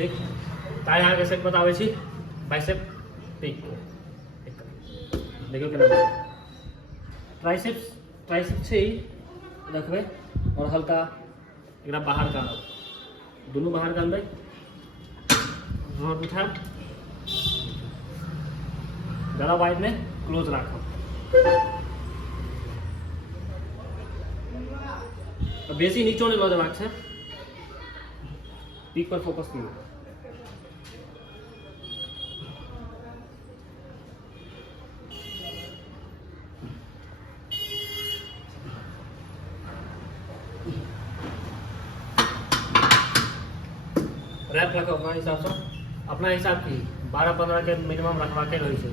ठीक तो यहाँ के सेट बतावे छी बाइसेप पिक देखियो केना ट्राइसेप्स छै रखबे और हल्का एकरा बाहर का दोनों बाहर का अंदर रॉड उठा गला वाइड में क्लोज रखो बेसी नीचो नहीं लो देबाक छै पीक पर फोकस करियो रैप रखो अपना हिसाब की 12-15 के मिनिमम रखवा के रही है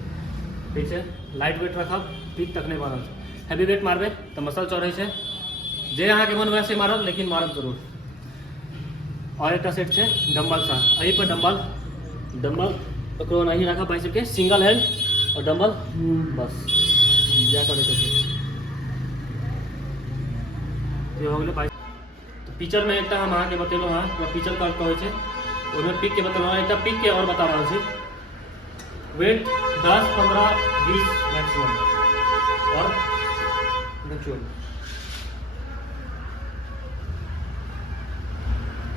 ठीक है। लाइट वेट रखब पीक तक नहीं मारब हैवी वेट मारबे तो मसल चढ़े छै जे अहाँ के मन वैसे मारब लेकिन मारब जरूर। और एक सेट है डम्बल सा यही पर डम्बल पकड़ो नहीं रखा बाइसेप के सिंगल हैंड और डम्बल बस जा करे ये हो गेलै तो पिक्चर में एक हम अहाँ के बतेलहुँ हाँ पिक्चर कर कहै छै उसमें पिक के बता एक पिक के और बता रहा हूँ वेट 10, 15, 20 मैक्सिमम और नेचुरल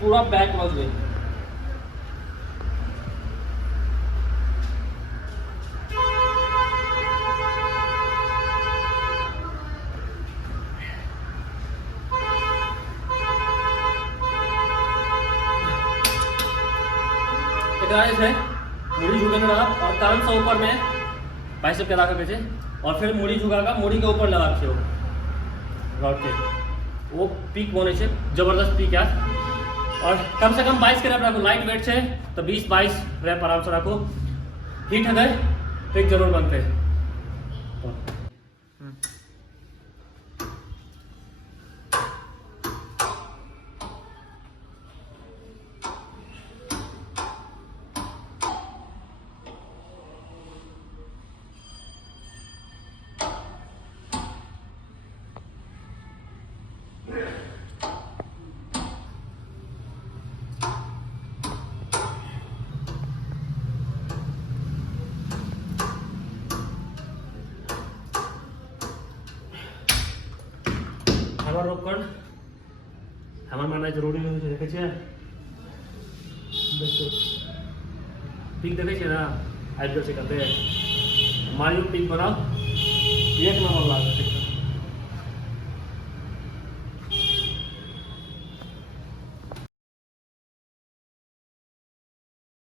पूरा बैक वॉज गई है मुड़ी झुकाने लगा और कान से ऊपर में बाइसेप के लगा के और फिर मुड़ी झुकागा मुड़ी के ऊपर लगा के रॉड के वो पीक बने से जबरदस्त पीक है। और कम से कम 22 के रैप रखो लाइट वेट से तो 20-22 रैप आराम से रखो हिट है पीक जरूर बनते हैं। हमार रोकन हमार मानना जरूरी नहीं है देखे पिक देखे ना आइडियल से करते हैं हमारी पिक बनाओ एक नंबर लाग